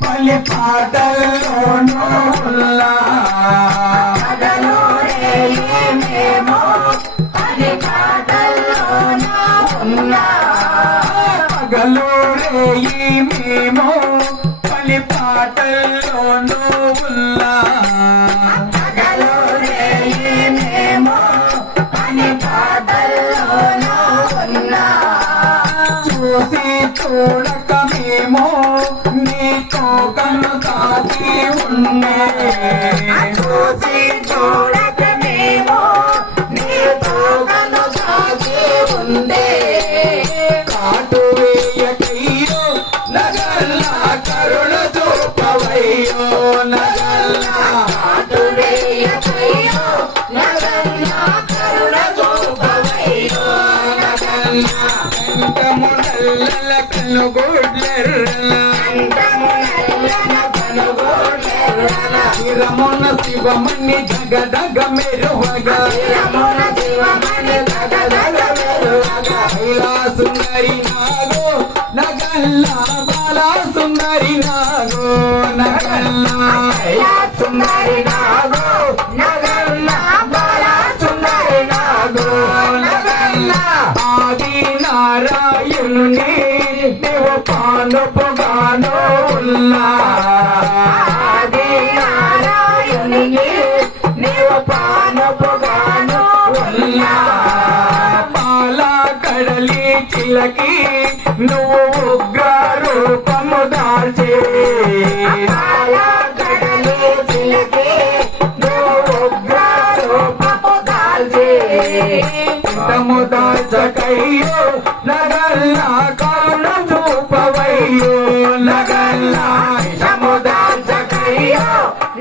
పల్లి పాటల్లోనూ ఉల్లా పగలు రేయేమో పల్లి పాటల్లోనూ ఉల్లా పగలు రేయేమో పల్లి పాటల్లోనూ ఉల్లా పగలు రేయేమో పల్లి పాటల్లోనూ ఉల్లా చూసి చూడక మేము నీతో కన్ను తాకి ఉండే చూసి చూడక మేము నీతో కన్ను తాకి ఉండే కాటు వేయకయ్యో నగల్లా కరుణ చూపవయ్యో నగల్లా కాటు వేయకయ్యో నగల్లా కరుణ చూపవయ్యో నగల్లా కంఠమునల్ల కనుగోడ్లెర్రల రమణ శివమణి జగదగ మెరువగా కైలా సుందరి నాగో నగల్లా బాలా సుందరి నాగో నగల్లా కైలా సుందరి నాగో నగల్లా బాలా సుందరి నాగో నగల్లా ఆది నారాయణుని నీవు పానుపుగాను ఉల్లా ఆది నారాయణుని నీవు పానుపుగాను ఉల్లా పాల కడలి చిలకి నువ్వు ఉగ్ర రూపము దాల్చే పాల కడలి చిలకి నువ్వు ఉగ్ర రూపము దాల్చే తము దాల్చకయ్యో నగల్లా కరుణ చూపవయ్యో నగల్లా తము దాల్చకయ్యో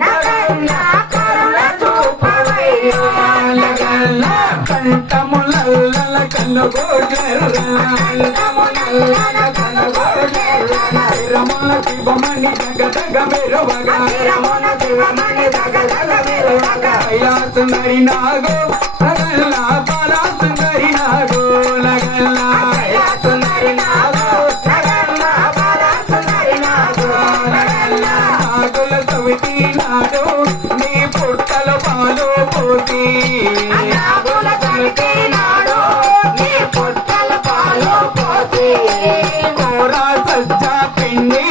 నగల్లా కరుణ చూపవయ్యో నగల్లా కంఠములల్ల కనుగోడ్లెర్రల కంఠములల్ల కనుగోడ్లెర్రల రమణ శివమణి జగదగ మెరువగా రమణ శివమణి జగదగ మెరువగా కైలాసనరి నాగో నగల్లా బాలా సుందరి నాగో నగల్లా కైలాసనరి నాగో నగల్లా బాలా సుందరి నాగో నగల్లా నాగుల సవితి నాడు నీ పుట్టల పాలు పోసి నాగుల సవితి నాడు నీ పుట్టల పాలు పోసి కోరా సజ్జ పిండి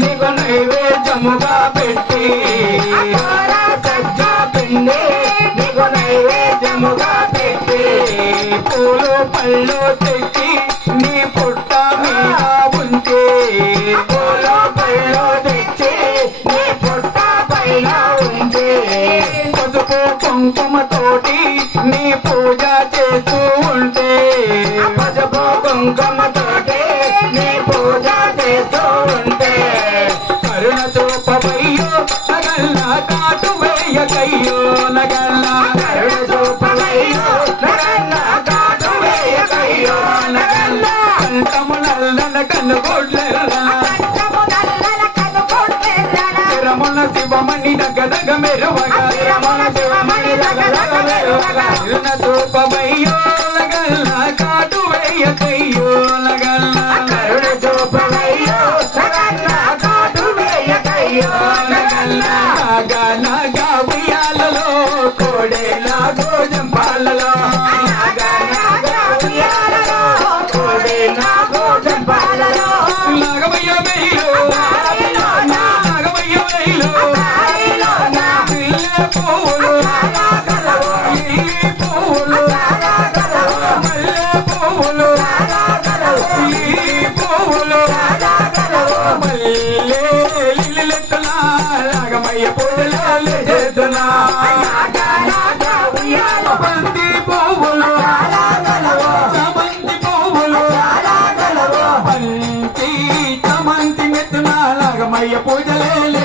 నీకు నైవేద్యముగా పెట్టి కోరా సజ్జ పిండి నీకు నైవేద్యముగా పెట్టి పూలు పళ్ళు తెచ్చి నీ పుట్ట మీద ఉంచి పూలు పళ్ళు తెచ్చి నీ పుట్ట పైన ఉంచి పసుపు కుంకుమ తోటి నీ పూజ చేస్తూ ఉంటే పసుపు కుంకుమ తోటి నీ పూజ చేస్తూ ఉంటే కరుణ చూపవయ్యో నగల్లా కాటు వేయకయ్యో నగల్లా కరుణ చూపవయ్యో నగల్లా కాటు వేయకయ్యో నగల్లా కంఠమునల్ల కనుగోడ్లెర్రల రమణ శివమణి దగదగ మెరువగా రమణ శివమణి దగదగ మెరువగా కరుణ చూపవయ్యో నగల్లా కాటు వేయకయ్యో నగల్లా కరుణ చూపవయ్యో నగల్లా కాటు వేయకయ్యో నగల్లా నాగా నాగా ఉయ్యాలలో కోడేలా గోజంపాలలో నాగా నాగా ఉయ్యాలలో కోడేలా గోజంపాలలో నాగమయ్య వెయ్యో నాగమయ్య వెయ్యో పిల్ల పువ్వులు ఈ పువ్వులు మల్లె పువ్వులు ఈ పువ్వులు మల్లె లిల్లెత్తులా నాగమయ్య పూజలు చేస్తున్నా బంతి పువ్వులు చమంతి పువ్వులు బంతి చమంతి నెత్తున నాగమయ్య పూజలే